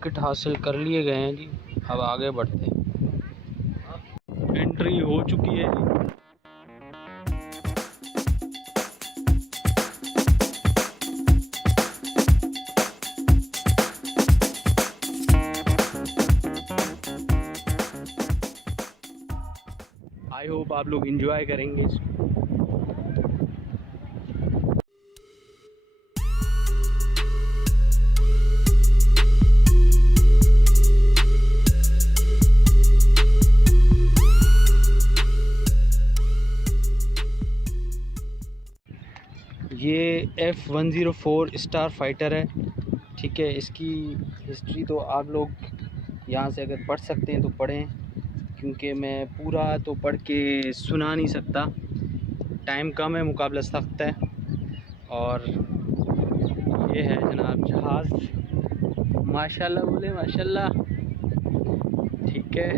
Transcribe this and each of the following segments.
Ticket हासिल कर लिए गए हैं जी। अब आगे बढ़ते हैं। एंट्री हो चुकी है जी। आई होप आप लोग एंजॉय करेंगे इसको। ये F-104 स्टार फाइटर है, ठीक है। इसकी हिस्ट्री तो आप लोग यहाँ से अगर पढ़ सकते हैं तो पढ़ें, क्योंकि मैं पूरा तो पढ़ के सुना नहीं सकता, टाइम कम है, मुकाबला सख्त है। और ये है जनाब जहाज़, माशाल्लाह बोले माशाल्लाह, ठीक है।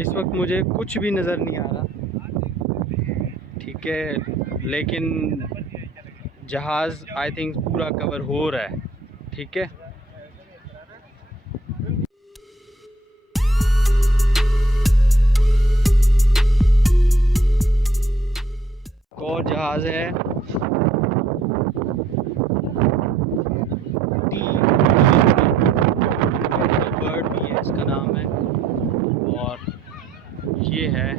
इस वक्त मुझे कुछ भी नज़र नहीं आ रहा, ठीक है, लेकिन जहाज़ आई थिंक पूरा कवर हो रहा है, ठीक है। और जहाज़ है बर्ड भी है, इसका नाम है। और ये है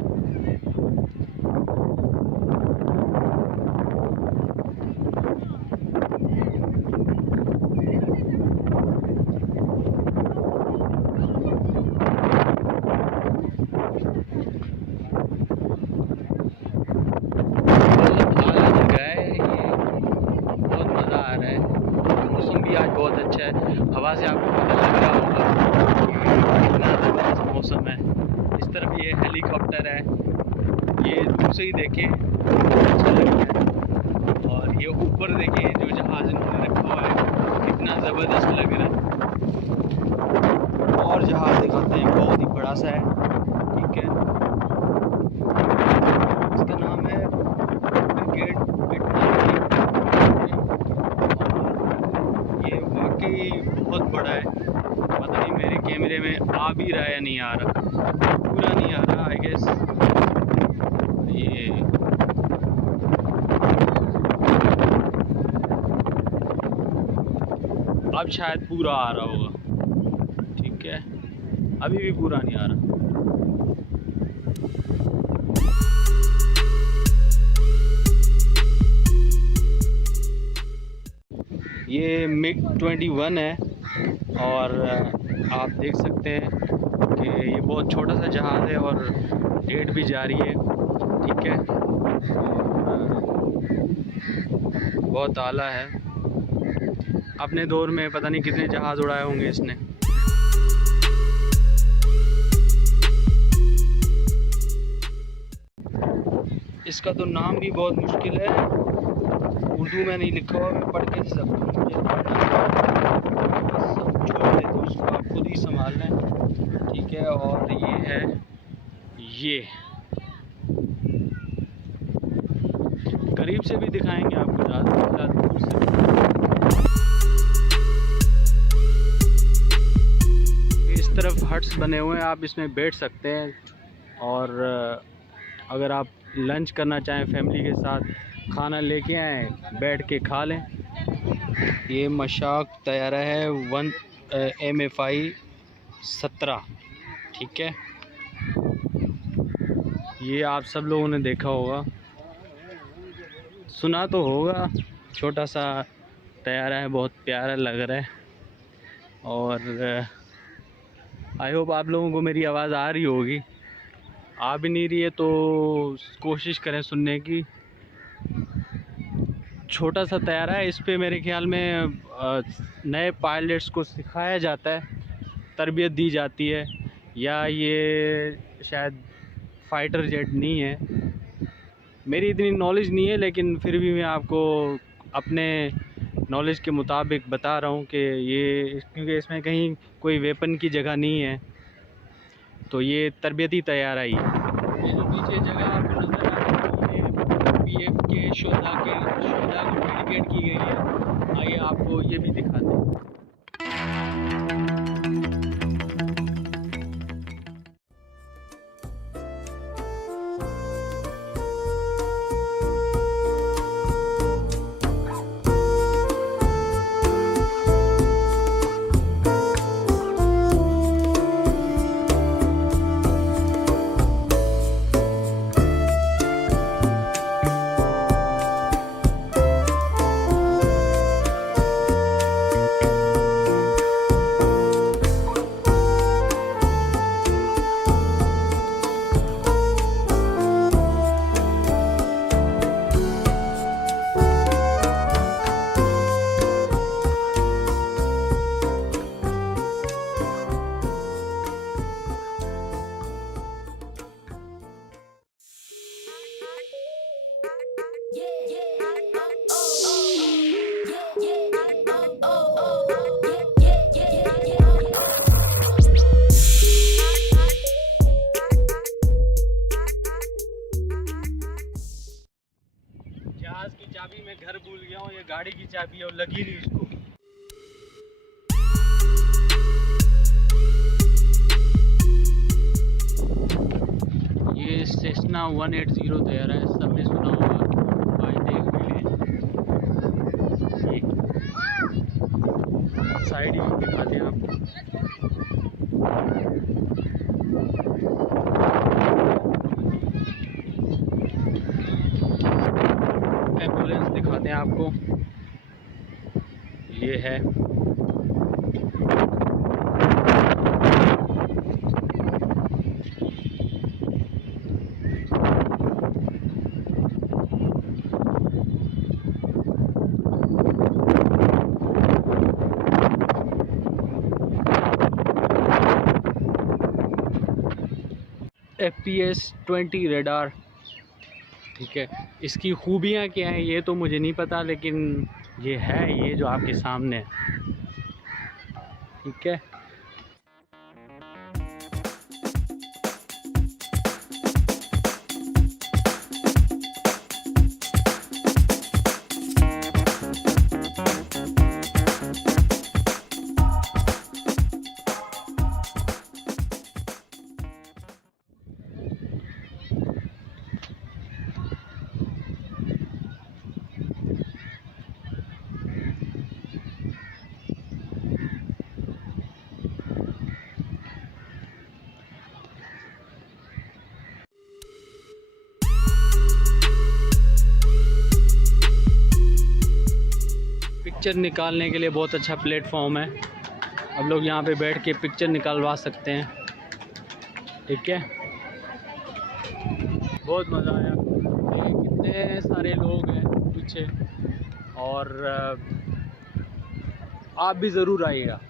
बहुत अच्छा है। हवा से आपको पता लग रहा होगा कितना ज़बरदस्त मौसम है। इस तरफ ये हेलीकॉप्टर है, ये दूर से ही देखें अच्छा लगता है। और ये ऊपर देखें जो जहाज़ इन्होंने रखा हुआ है, कितना ज़बरदस्त लग रहा है। और जहाज़ दिखाते हैं, बहुत ही बड़ा सा है, ठीक है। इसका नाम है ब्रिगेड बहुत बड़ा है। पता नहीं मेरे कैमरे में आ भी रहा है या नहीं आ रहा, पूरा नहीं आ रहा आई गेस। ये अब शायद पूरा आ रहा होगा, ठीक है। अभी भी पूरा नहीं आ रहा। ये MiG-21 है और आप देख सकते हैं कि ये बहुत छोटा सा जहाज़ है और रेड भी जारी है, ठीक है। बहुत आला है। अपने दौर में पता नहीं कितने जहाज़ उड़ाए होंगे इसने। इसका तो नाम भी बहुत मुश्किल है, उर्दू में नहीं लिखा हुआ, मैं पढ़ के नहीं सकता, मुझे सब छोड़ दे तो उसको आप खुद ही संभाल लें, ठीक है। और ये है, ये करीब से भी दिखाएंगे आपको, ज़्यादा दूर से। इस तरफ हट्स बने हुए हैं, आप इसमें बैठ सकते हैं। और अगर आप लंच करना चाहें फैमिली के साथ, खाना लेके आए, बैठ के खा लें। ये मशाक तैयारा है MFI 17, ठीक है। ये आप सब लोगों ने देखा होगा, सुना तो होगा। छोटा सा तैयारा है, बहुत प्यारा लग रहा है। और आई होप आप लोगों को मेरी आवाज़ आ रही होगी। आ भी नहीं रही है तो कोशिश करें सुनने की। छोटा सा तैयारा है, इस पे मेरे ख्याल में नए पायलट्स को सिखाया जाता है, तरबियत दी जाती है, या ये शायद फ़ाइटर जेट नहीं है। मेरी इतनी नॉलेज नहीं है, लेकिन फिर भी मैं आपको अपने नॉलेज के मुताबिक बता रहा हूँ कि ये, क्योंकि इसमें कहीं कोई वेपन की जगह नहीं है, तो ये तरबियती तैयारा ही है। ये जो पीछे जगह आपको नजर आ रही है, PF के शोधा को डेडिकेट की गई है। आइए आपको ये भी दिखाते हैं। जहाज की चाबी मैं घर भूल गया हूँ, ये गाड़ी की चाबी है और लगी नहीं उसको। ये सेस्ना 180 तैयार है, सबने सुना होगा, आज देख भी लें। साइड व्यू दिखाते हैं आपको। एम्बुलेंस दिखाते हैं आपको, ये है। FPS 20 रेडार, ठीक है। इसकी खूबियाँ क्या हैं ये तो मुझे नहीं पता, लेकिन ये है, ये जो आपके सामने है, ठीक है। पिक्चर निकालने के लिए बहुत अच्छा प्लेटफॉर्म है, अब लोग यहाँ पे बैठ के पिक्चर निकालवा सकते हैं, ठीक है। बहुत मज़ा आया, कितने सारे लोग हैं पीछे, और आप भी ज़रूर आइएगा।